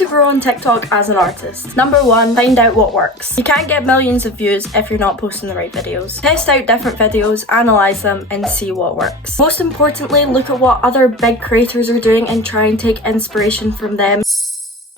to grow on TikTok as an artist? Number 1, find out what works. You can't get millions of views if you're not posting the right videos. Test out different videos, analyze them, and see what works. Most importantly, look at what other big creators are doing and try and take inspiration from them.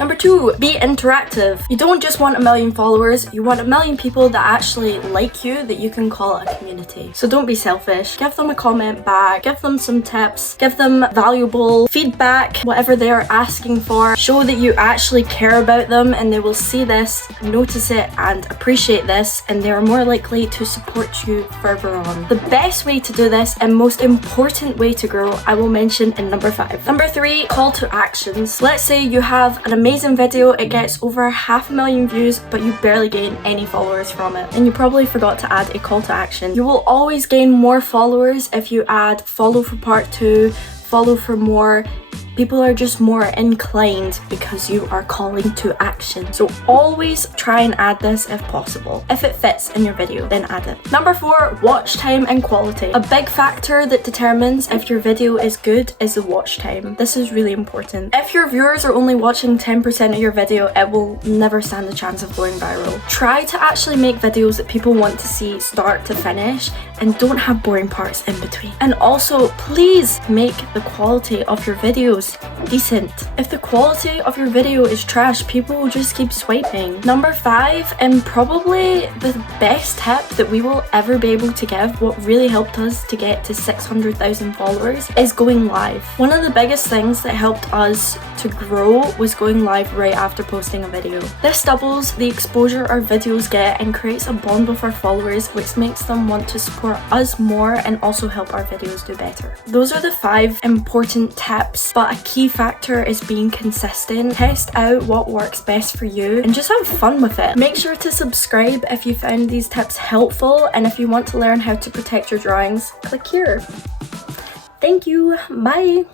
Number 2, be interactive. You don't just want a million followers, you want a million people that actually like you that you can call a community. So don't be selfish. Give them a comment back, give them some tips, give them valuable feedback, whatever they are asking for. Show that you actually care about them and they will see this, notice it, and appreciate this, and they are more likely to support you further on. The best way to do this and most important way to grow, I will mention in number 5. Number 3, call to actions. Let's say you have an amazing video, it gets over 500,000 views, but you barely gain any followers from it, and you probably forgot to add a call to action. You will always gain more followers if you add follow for part 2, follow for more. People are just more inclined because you are calling to action. So always try and add this if possible. If it fits in your video, then add it. Number 4, watch time and quality. A big factor that determines if your video is good is the watch time. This is really important. If your viewers are only watching 10% of your video, it will never stand a chance of going viral. Try to actually make videos that people want to see start to finish and don't have boring parts in between. And also, please make the quality of your videos decent. If the quality of your video is trash, people will just keep swiping. Number 5, and probably the best tip that we will ever be able to give, what really helped us to get to 600,000 followers, is going live. One of the biggest things that helped us to grow was going live right after posting a video. This doubles the exposure our videos get and creates a bond with our followers, which makes them want to support us more and also help our videos do better. Those are the 5 important tips, but a key factor is being consistent. Test out what works best for you and just have fun with it. Make sure to subscribe if you found these tips helpful, and if you want to learn how to protect your drawings, click here. Thank you. Bye.